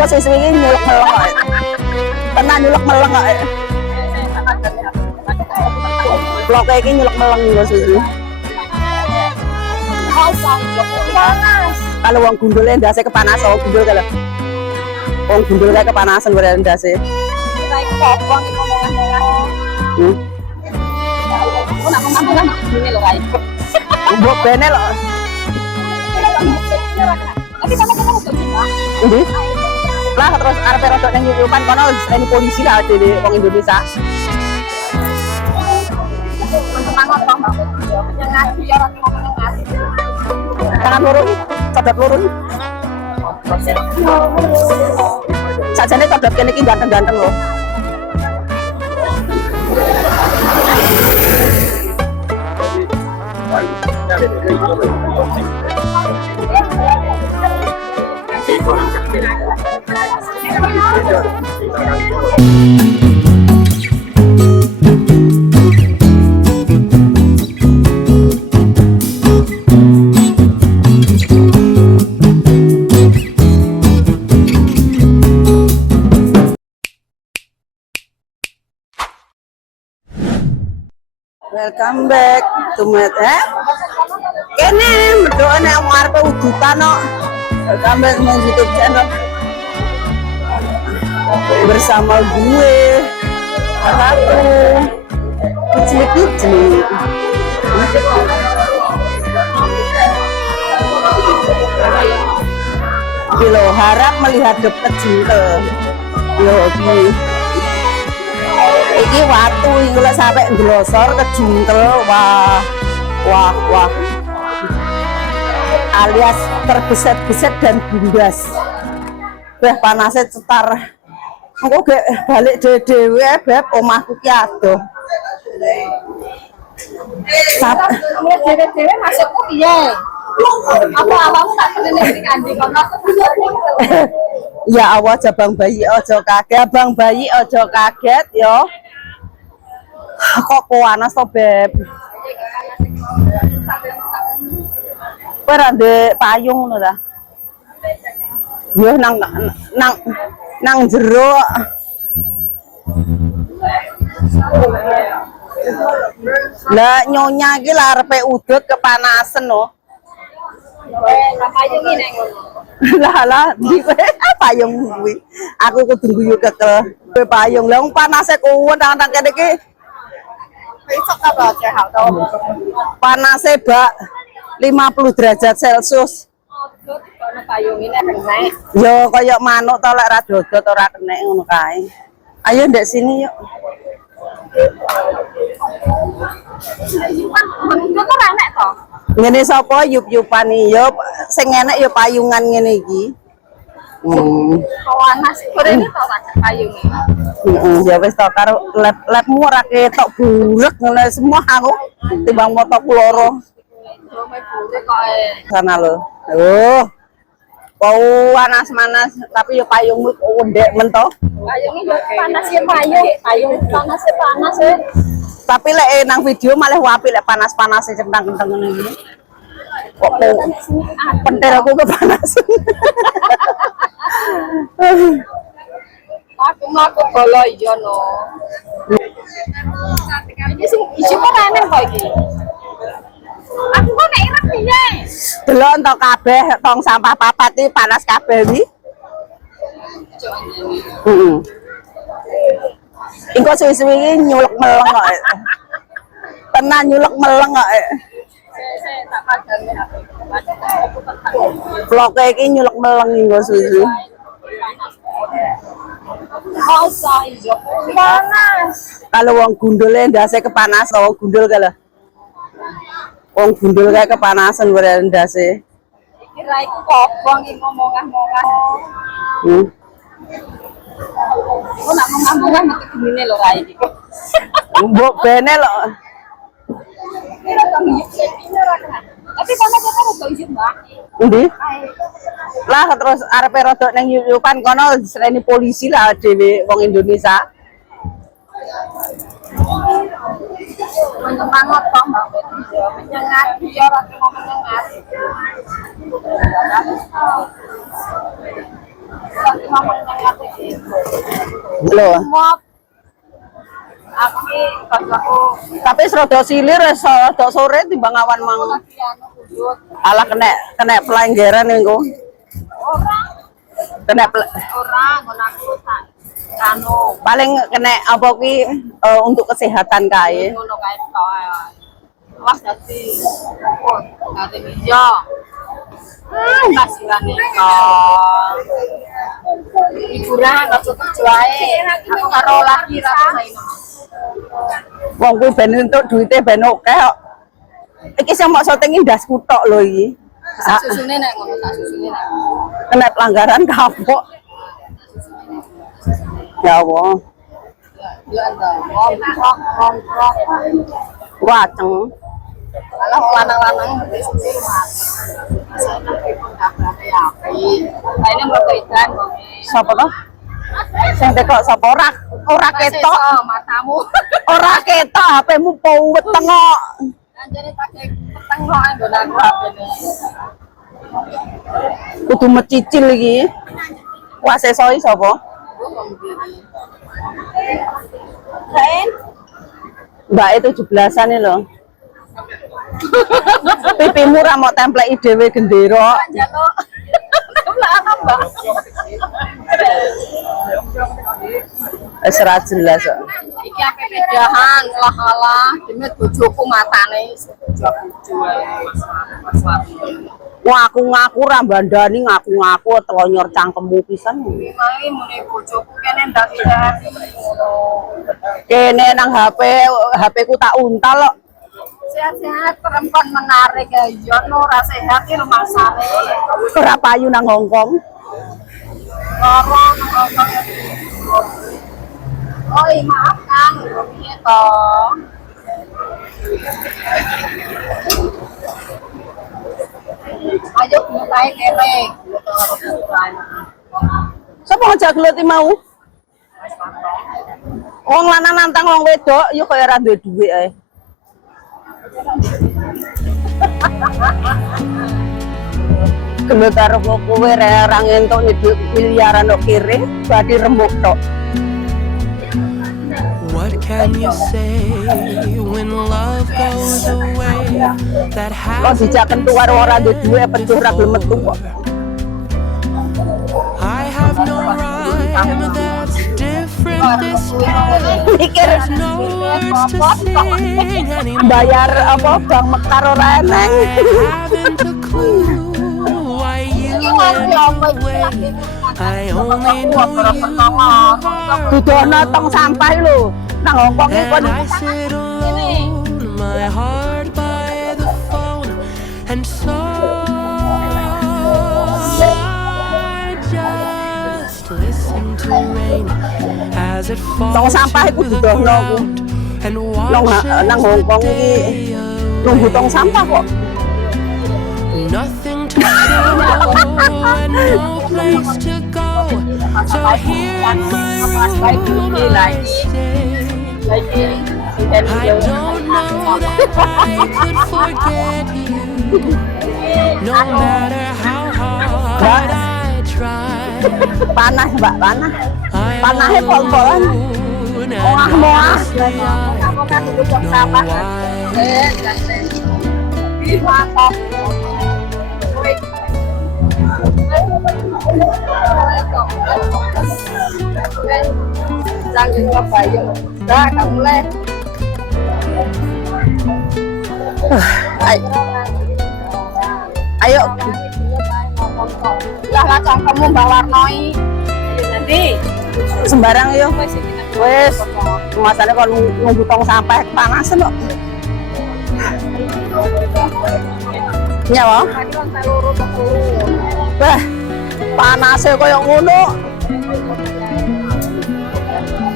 Enggak suwi-suwi ini nyulek meleng kok. Tenan nyulek meleng kok. Blok kayak gini nyulek meleng enggak suwi-suwi. Panas. Kalau wong gundulnya ndase kepanasan, wong gundul kalau. Wong gundul kayak kepanasan gue ndase. Kayak kopong iki omongan-omongan. Aku nak ngomong ngene lho kae. Mbok bene lho. Tapi kamu udah bisa. Ndi? Lah terus arep rodok nang nyupan kono disreni polisi lah dhewe wong Indonesia. Semangat toh, Mbak. Yang ngaji ya orang ngomong ngaji. Tangan loro iki, codot loro iki. Sajane codot kene iki ganteng-ganteng lho. Welcome back to Met kene berdoa nek arep udutan kok. Welcome back to YouTube channel bersama gue aku kecil-kecil. Kilo harap melihat depan jintel. Yo iki watu iki lek sampe nglosor kejuntel wah alias terbeset-beset dan bundas. Wah panasnya cetar. Aku gak balik dhewe beb omahku ki adoh. Kamu dhewe masukku piye? Apa awakmu tak kene ning andi kono? Ya Allah jabang bayi ojo kaget, abang bayi ojo kaget yo. Kok panas to beb? Kowe ra ndek payung ngono ta? Yo nang jero. Lah nyonya iki lah arepe udut kepanasan lho. Payung iki nang ngono. Lah di payung kuwi. Aku kudu guyu kekel. Kowe payung. Lah wong panase kuwet nang kene iki. Besok ta ba sehat to. Panase bak 50 derajat Celcius. Ojo dikono payung ini kenek. Yo kaya manuk to lek ra dodot ora kenek ngono kae. Ayo ndek sini yuk. Bentuk ora enek to. Ngene sapa yup-yupan iki yo sing enek yo payungan ngene iki. Panas gorene to payung iki. Ya wis to karo lab-labmu ora ketok burek ngono semua aku timbang motoku loro. Sana lo. Panas-panas tapi yo payungmu ndek men to. Payung iki panas ya payung panas ya panas ya. Tapi lek nang video malah apik lek panas-panas centang-centang ngene iki. Kok pentil aku kepanasan. Aku mlaku bolo iya no. Iki sing isi kok enek kok iki. Aku kok nek ireng piye? Delok entuk kabeh tong sampah papat iki panas kabeh iki. Heeh. Engko suwi-suwi iki nyulek meleng kok. Tenan nyulek meleng kok. Saya tak padane aku. Vlog iki nyulek meleng engko suwi-suwi. Panas. Kalau wong gundulnya ndase kepanasan, wong gundul kalau. Wong gundul kayak kepanasan gue ndase. Iki ra iku kopong iki ngomong-ngomong. Aku nak ngomong-ngomong metu gemine lho ra iki. Mbok bene lho. Tapi kono kok ora iso Mbak. Ndi? Lah terus arep rodok nang nyupan kono disreni polisi lah dhewe wong Indonesia. Semangat toh Mbak. Yang ngaji ya ora ngomong ngaji. Lho, Mop. Aku ki pas aku tapi serada silir rada sore timbang awan mang. lagi anu kudut. Alah kena pelanggaran niku. Orang Kena ngono aku tak anu paling kena apa ki untuk kesehatan kae. ngono kae tok. Awas dadi. Oh, dadi ijo. Kasihane kok. Hiburan aja kerja ae. Aku karo lagi ra saino. Wong kuwi ben entuk duite ben akeh kok. Iki sing mok syuting ndas kutok lho iki. Tak susune nek ngono, tak susune nek. Kena pelanggaran kapok. Ya Allah, Yo anda, kontrok. waceng. Alah lanang-lanang wis rumah. Saya nang pun kabarane api. Kaine berkaitan kok. Sapa to? Sing tekok sapa ora ketok. Matamu. Ora ketok HP-mu weteng kok. Anjane tak peteng kok nggon aku HP-ne. Kudu mecicil iki. Wah sesoi sapa? Mbak itu 17-an lho. Pipimu ra mau templeki dhewe gendera. Jaluk. Lah apa, Mbak? Wis ora jelas kok. Iki akeh bedahan, lah demit bojoku matane bojo-bojo ae. Mas. Wah aku ngaku ra bandani ngaku-ngaku telonyor cangkemmu pisan. Memang muni bojoku kene ndak hati ngono. Kene nang HP ku tak untal kok. Sehat-sehat perempuan menarik ya, Yono rasa sehat di rumah sana. Ora payu nang Hongkong. Orang oh iya maaf Kang, piye toh? Ayo mulai kere. Sapa ngajak gelut mau? Wong lanang nantang wong wedok yo kaya ora duwe dhuwit ae. Gelut karo kowe ora ngentuk hidup miliaran kok kiri, berarti rembuk tok. What can you say when love goes away? That Kok has dijak kentu karo ora duwe dhuwit pencuh ra gelem metu kok. I have no rhyme that's different this time. Mikir There's no words to sing anymore. bayar apa bang mekar ora eneng. I haven't a clue why you went away. I only know you are. Dudono tong sampah lho. Nang Hongkong iki kon And I sit alone, my heart by the phone, and so I just listen to rain as it tong falls sampah iku to the dudono ku. ground and watch Nang Hongkong iki nunggu tong sampah kok. nothing to show and no place to go. So here in my room I stay. I don't know that I could forget you, no matter how hard I try. Panas mbak, panas. I Panasnya pol-polan. alone and Moah-moah. ask my eyes, know why. Mantap. Jangan ngebayang. Dah, kamu mulai. Ayo, Lah kacang kamu bawa warnai. Nanti. sembarang yo. Wes, masane kok nunggu tong sampah panas lho. Ya, Wah. Wah, panasnya koyo ngono.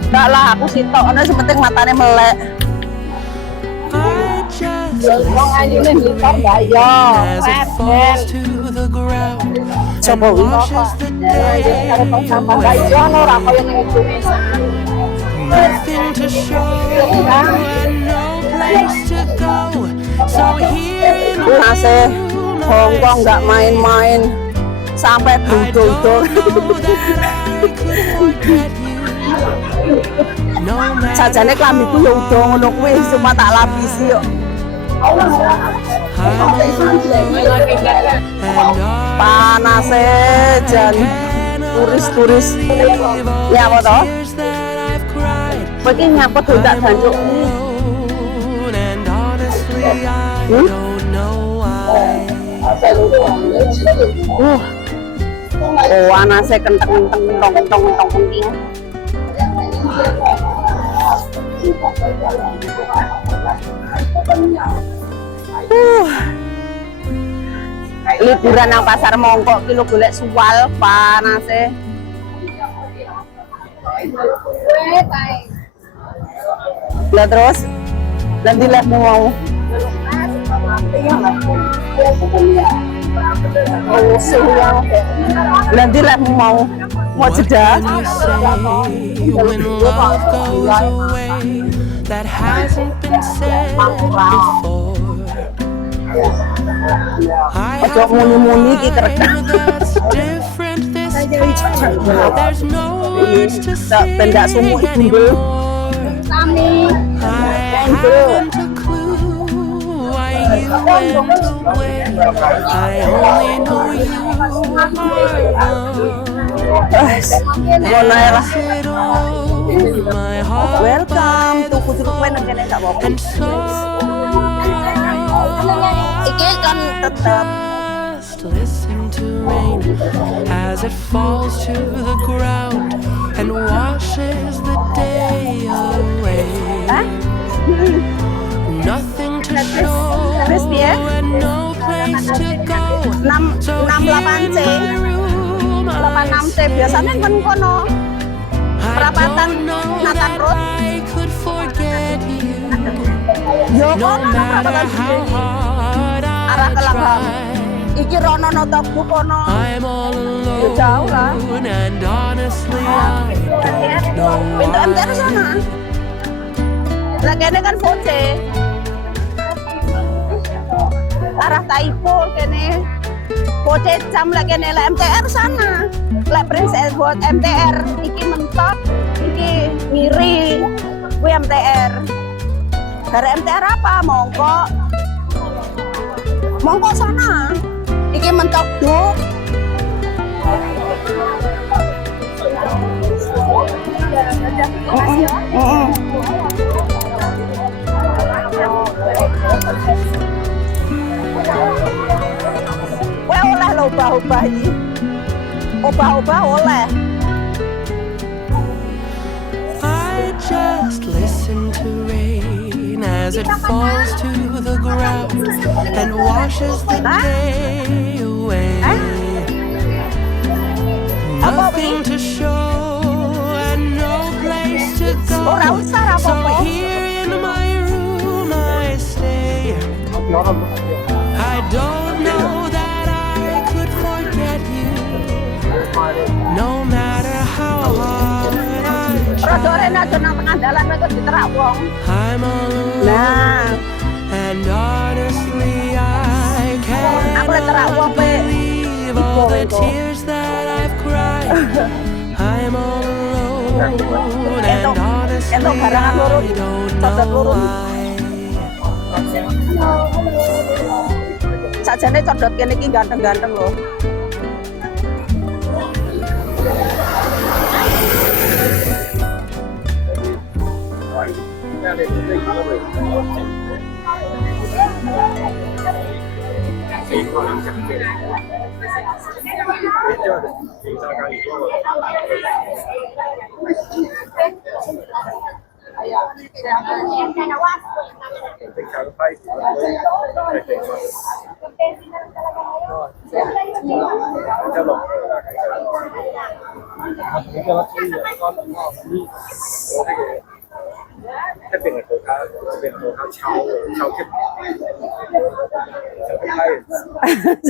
Enggak lah, aku sitok, ana sepenting matane melek. I just Wong ini gitar ya. as it falls to the ground Coba and washes the day Kalau tong sampah aja ora kaya ning Indonesia. nothing to show and no place to go. So here in Masih Hongkong nggak main-main sampai I duduk-duduk. don't know that I could forget you, No matter Sajane klambiku ya udah ngono kuwi cuma tak lapisi yo. how I'm and Panas jan turis-turis. Ya apa toh? tears that I've cried Kowe iki nyapa dodak jancuk. alone, and honestly I don't know why. Oh, anase kenteng-kenteng kentong-kentong penting. Liburan nang pasar mongkok kilo golek suwal panase. Lah terus nanti lihatmu mau. Nanti lihatmu mau jeda. When love goes away, that hasn't been said before. I Ojo have muni-muni iki no kerekam. rhyme that's different this time. There's no words to say Pendak sumuk ibu. anymore. I haven't a clue why you went away. I only know you are gone. Ngono ae lah. It over my heart. Welcome to Kucuk Kue nang kene gak apa-apa. And so Iki kan tetep just listen to rain as it falls to the ground and washes the day away. Nothing to show Wis piye? and no place to go. 68C. 86C biasanya kan kono. Perapatan Nathan Road. I could forget you. Yo No kono matter perapatan how hard arah I ke Lambang. try, Iki rono notoku kono. I'm all jauh lah. alone, and honestly I don't know Pintu MTR why. sana. Lah kene kan Voce. Arah Taipo kene. Voce jam lah kene lah MTR sana. Lah Princess buat MTR iki mentok, iki ngiri. Kuwi MTR. Dari MTR apa? Mongkok. Mongkok sana. Iki mentok duk. Kowe oleh lho obah-obah iki. Obah-obah oleh. I just listen to rain as it falls to the ground and washes the day away. Nothing to show and no place to Ora go. usah So apa-apa. here in my room I stay. I don't know that I could forget you, no matter how hard I Rodore try. aja nang tengah dalan kok diterak wong. I'm all alone, Nah, and honestly I can't Aku lek terak wong pe. believe all the tears that I've cried. I'm all alone, and honestly entuk garangan loro, I don't codot know loro. why. Sajane codot kene iki ganteng-ganteng lho.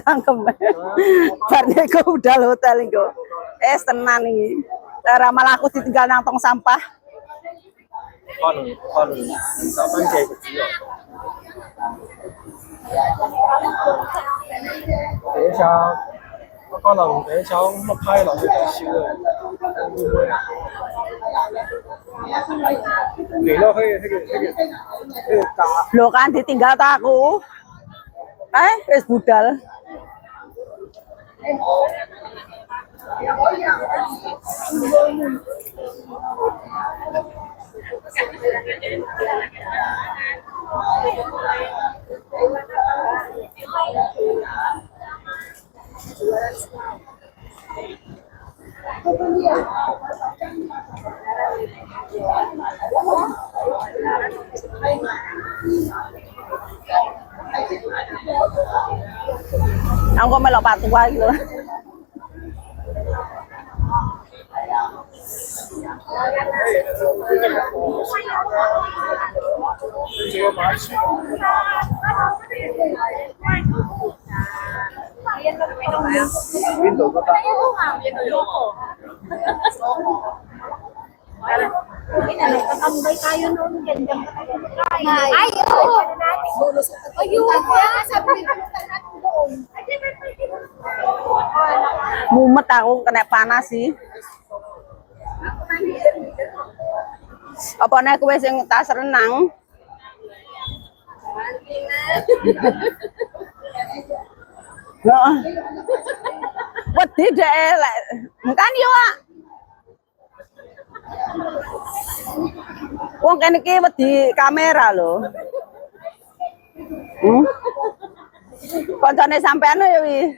Cangkem. Bar niku udah hotel niku. Tenan iki. Ora malah aku ditinggal nang tong sampah. 可能你想乜批落去就少嘅，會唔會啊？嚟咯，佢價。Lo kan ditinggal aku. Wis budal. Ông có mấy lọ bạc qua gitu. Window 嗰笪。Mumet aku kena panas sih. Apa nek kowe sing tas renang? Heeh. Wedi dek lek. Kan yo, Pak. Wong kene iki wedi kamera lho. Koncone sampean yo wi.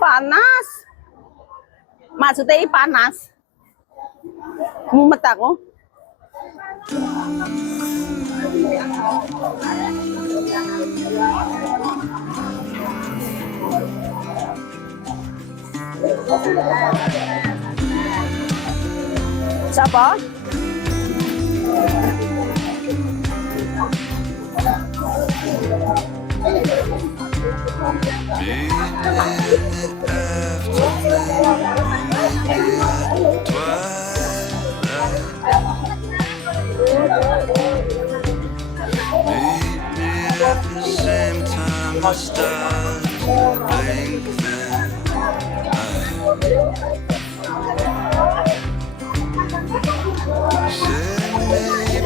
Panas. Maksudnya panas. Mumet aku. Siapa? Same time the stars blink then send me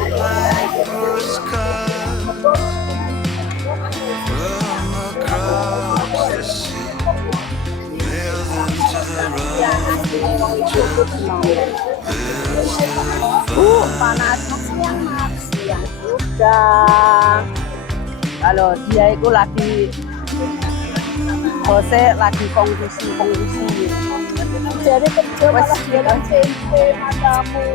blank postcards from across the sea, mail them to the Panas siang sudah. Kalau dia itu lagi Jose lagi kongkusi. Jadi kerja malah dia tempe matamu.